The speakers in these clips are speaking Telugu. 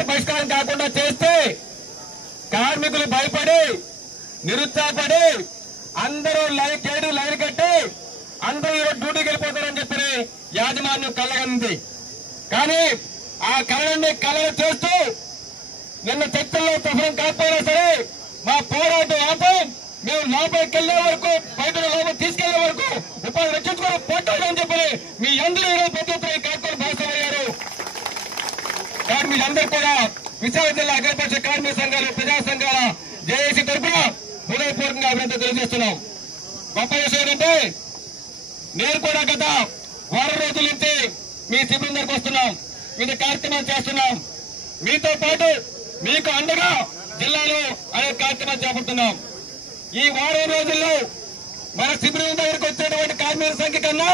సమస్య పరిష్కారం కాకుండా చేస్తే కార్మికులు భయపడి నిరుత్సాహపడి అందరూ లైన్ కట్టి అందరూ ఈరోజు డ్యూటీకి వెళ్ళిపోతారని చెప్పి యాజమాన్యం కలగనుంది. కానీ ఆ కళని కళలు చేస్తూ నిన్న చర్చల్లో సఫలం కాకపోయినా సరే మా పోరాటం ఆపం, మేము లోపలికి వెళ్లే వరకు బయట లోపల తీసుకెళ్లే వరకు ఉపాధి రక్షించుకుని పోతామని చెప్పి మీ అందరూ ఈరోజు ప్రతి ఒక్కరు ఈ కార్యక్రమం భాగస్వామయ్యారు. కానీ మీరందరూ కూడా విశాఖ జిల్లా అగ్రపక్ష కార్మిక సంఘాలు ప్రజా సంఘాల జేఏసీ తరఫున హృదయపూర్వకంగా అభినందన తెలియజేస్తున్నాం. గొప్ప విషయం ఏంటంటే నేను కూడా గత వారం రోజుల నుంచి మీ శిబిరం దగ్గరకు వస్తున్నాం, వివిధ కార్యక్రమాలు చేస్తున్నాం. మీతో పాటు మీకు అండగా జిల్లాలో అనేక కార్యక్రమాలు చేపడుతున్నాం. ఈ వారం రోజుల్లో మన శిబిరం దగ్గరకు వచ్చేటువంటి కార్మికుల సంఖ్య కన్నా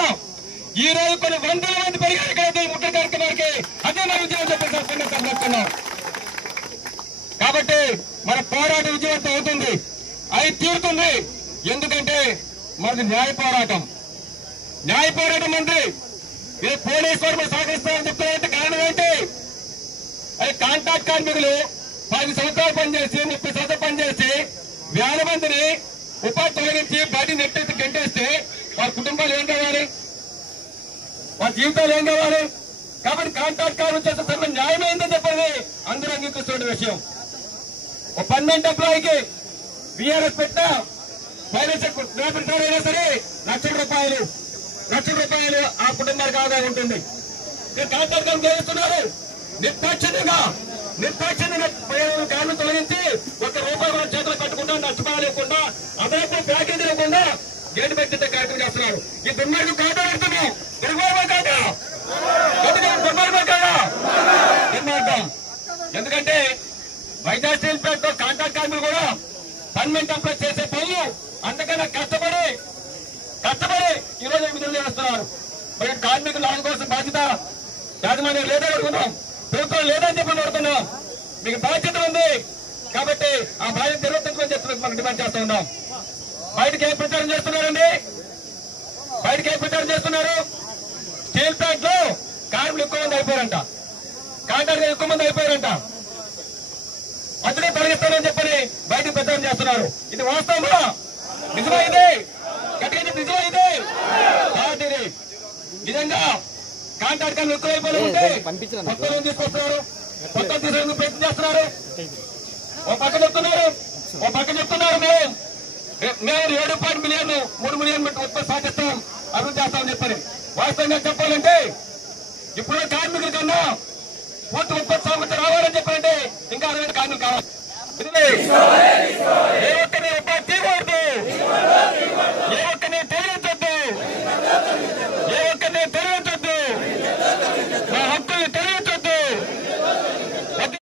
ఈ రోజు కొన్ని వందల మంది పెరిగారు కదా ముఖ్య కార్యక్రమానికి. అదే మన విజయం చెప్పేస్తున్నాం. కాబట్టి మన పోరాటం విజయవంతం అవుతుంది, అయి తీరుతుంది. ఎందుకంటే మనది న్యాయ పోరాటం. న్యాయ పోరాటం అంటే ఇది పోలీసు వారు సహకరిస్తారని చెప్తారంటే కారణం ఏంటి? అది కాంట్రాక్ట్ కార్మికులు 10 సంవత్సరాలు పనిచేసి 30 సంవత్సరాలు పనిచేసి వేల మందిని ఉపాధి తొలగించి బయట నెట్టేసి గంటేస్తే వారి కుటుంబాలు ఏం కావాలి, వారి జీవితాలు ఏం కావాలి? కాబట్టి కాంట్రాక్ట్ కార్మికులు చేసే సర్వ న్యాయమైందని చెప్పేది అందరూ అంగీకరిస్తున్న విషయం. ఒక పర్మనెంట్ ఎంప్లాయీకి బీఆర్ఎస్ పెట్టిన ఫైనాన్షియల్ అయినా సరే లక్షల రూపాయలు ఆ కుటుంబానికి ఆదాయం ఉంటుంది. కాంట్రాక్ట్ కార్మికులు చేస్తున్నారు నిర్దాక్షిణ్యంగా కార్మికులు తొలగించి ₹1 కూడా చేతులు కట్టకుండా నష్టపోలేకుండా అదనపు ప్యాకేజీ లేకుండా గేటు పెట్టే కార్యక్రమం చేస్తున్నారు. ఈ దుర్మార్గం కాదా అర్థమే దుర్మార్గం. ఎందుకంటే వైజాగ్ స్టీల్ ప్లాంట్ కాంట్రాక్ట్ కార్మికులు కూడా పర్మనెంట్ ఎంప్లాయ్ చేసే పనులు అందుకన్నా కష్టపడి ఈ రోజు విధులు చేస్తున్నారు. మరి కార్మికుల లాభం కోసం బాధ్యత యాజమాన్యం లేదని అడుగుతున్నాం, ప్రభుత్వం లేదని చెప్పి అడుగుతున్నాం. మీకు బాధ్యత ఉంది కాబట్టి ఆ బాధ్యత నిర్వర్తించమని చెప్పి మనం డిమాండ్ చేస్తూ ఉన్నాం. బయటకి ఏ ప్రచారం చేస్తున్నారండి? స్టీల్ ప్లాంట్ లో కార్మికులు ఎక్కువ మంది అయిపోయారంట, కాంట్రాక్టర్ ఎక్కువ మంది అయిపోయారంట. అందుకే తొలగిస్తారని చెప్పని బయటకు ప్రచారం చేస్తున్నారు. ఇది వాస్తవమా? నిజమా? ఇది గట్టిగా నిజమా? ఇది నిజంగా కాంట్రాక్ట్ కార్మికులు ఎక్కువైపోయి ఉంటే కొత్తలు తీసుకొస్తున్నారు, కొత్తలు తీసుకునే ప్రయత్నం చేస్తున్నారు. ఓ పక్క చెప్తున్నారు మేము 7 మిలియన్ 3 మిలియన్ ఉత్పత్తి సాధిస్తాం, అభివృద్ధి చేస్తామని చెప్పని. వాస్తవంగా చెప్పాలంటే ఇప్పుడు కార్మికుల కన్నా పూర్తి ఉత్పత్తి సామర్థ్యం రావాలని చెప్పాలంటే ఇంకా 60 కార్మికులు కావాలి.